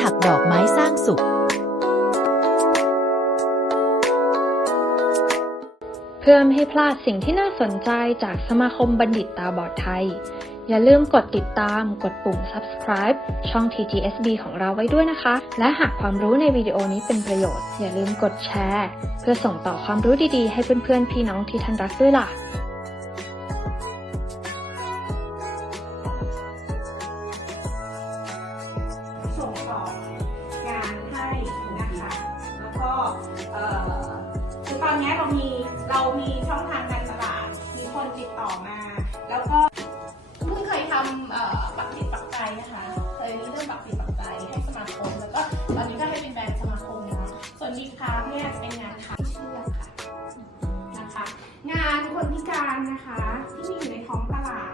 ถักดอกไม้สร้างสุข เพื่อไม่ให้พลาดสิ่งที่น่าสนใจจากสมาคมบัณฑิตตาบอดไทย อย่าลืมกดติดตามกดปุ่ม subscribe ช่อง TGSB ของเราไว้ด้วยนะคะ และหากความรู้ในวิดีโอนี้เป็นประโยชน์ อย่าลืมกดแชร์ เพื่อส่งต่อความรู้ดีๆ ให้เพื่อนๆพี่น้องที่ท่านรักด้วยล่ะ ก็คือตอนนี้เรามีเรามีช่องทางการตลาด มีคนติดต่อมา แล้วก็เพิ่งเคยทำปักติดปักใจนะคะเคยมีเรื่องปักติดปักใจให้สมาคม แล้วก็ตอนนี้ก็ให้เป็นแบรนด์สมาคมเนาะส่วนดีคราฟเนี่ยเป็นงานขายเชือกค่ะนะคะ งานคนพิการนะคะ ที่มีอยู่ในท้องตลาด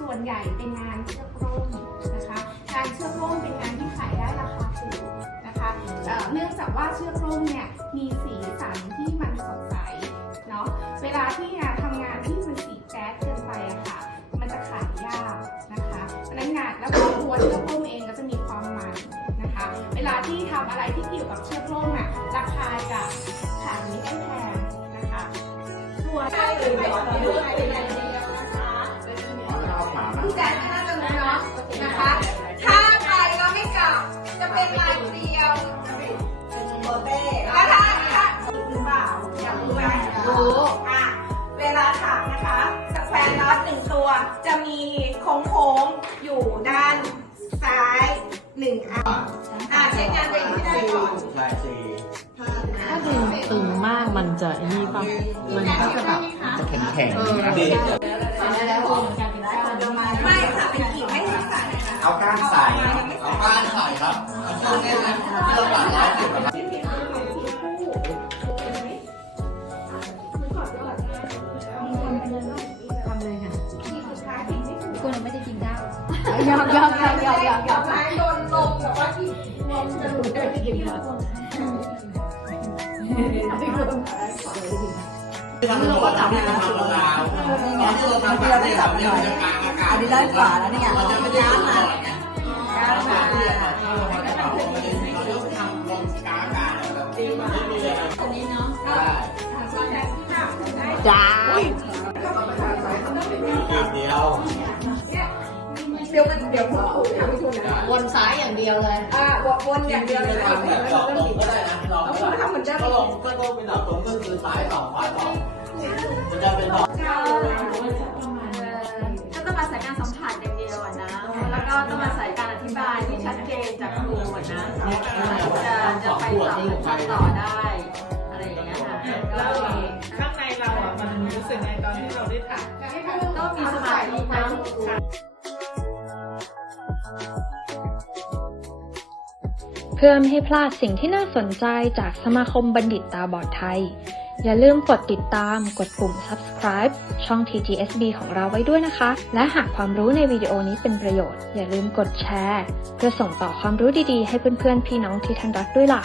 ส่วนใหญ่เป็นงานเชือกร่มนะคะการเชือกร่มเป็นงานที่ขายได้ราคาถูกนะคะเอ่อเนื่องจากว่าเชือกร่มเนี่ย ที่งานทำงานที่มันสีแจ๊ดเกินไปอะค่ะ มันจะขายยากนะคะเพราะฉะนั้นงานแล้วก็ตัวเชือกร่มเองก็จะมีความมันนะคะ เวลาที่ทำอะไรที่เกี่ยวกับเชือกร่มอะราคาจะขายไม่ได้แพงนะคะตัวได้เลยไปต่อด้วยเป็นอย่างเดียวนะคะพี่แจ๊คน่าจะรู้เนาะนะคะ ถ้าใครเราไม่กลับจะเป็นลายเดียวเป็นโบเต้แล้วถ้าถ้าหรือเปล่าอยากรู้ไหมรู้ โค้งๆ อยู่ด้านซ้ายหนึ่งอันอะเช็คงานตัวเองที่ได้ก่อนใช่สี่ถ้าดึงตึงมากมันจะไอ้นี่ป่ะมันก็จะแบบจะแข็งแข็งดีไม่ค่ะเป็นกีบไม่ใช่ค่ะเอาก้านใส่เอาก้านใส่ครับเอาก้านที่เราตัดแล้วเก็บ ยอมยอมยอมยอมยอมยอมไม้โดนลมแต่ว่าที่ลมจะหลุดได้ไม่กินข้าวทำเราก็ทำให้มันทำลาวตอนที่เราทำแบบนี้แบบนี้มันจะกลางอากาศอันนี้ด้านขวาแล้วเนี่ยเราจะไม่ได้ทำก่อนไงเราทำเนี่ยเราทำแบบนี้เราจะทำล ดี๋ยวมันเดี๋ยวผมเอาทำให้ดูนะวนซ้ายอย่างเดียวเลย อ่าวนอย่างเดียวเลยทำแบบดอกตรงก็ได้นะลองก็ได้ก็ลงก็ลงเป็นดอกตรงก็คือซ้ายสองขวาสองมันจะเป็นดอกก็ต้องอาศัยการสัมผัสอย่างเดียวอะนะ แล้วก็ต้องอาศัยการอธิบายที่ชัดเจนจากครูอะนะจะจะไปต่อต่อได้อะไรอย่างเงี้ยค่ะก็ข้างในเราอะมันรู้สึกไงตอนที่เราได้ถ่ายก็มีสมาธินะ เพื่อไม่ให้พลาดสิ่งที่น่าสนใจจากสมาคมบัณฑิตตาบอดไทย อย่าลืมกดติดตามกดปุ่ม subscribe ช่อง TGSB ของเราไว้ด้วยนะคะ และหากความรู้ในวิดีโอนี้เป็นประโยชน์ อย่าลืมกดแชร์ เพื่อส่งต่อความรู้ดีๆ ให้เพื่อนๆ พี่น้องที่ท่านรักด้วยล่ะ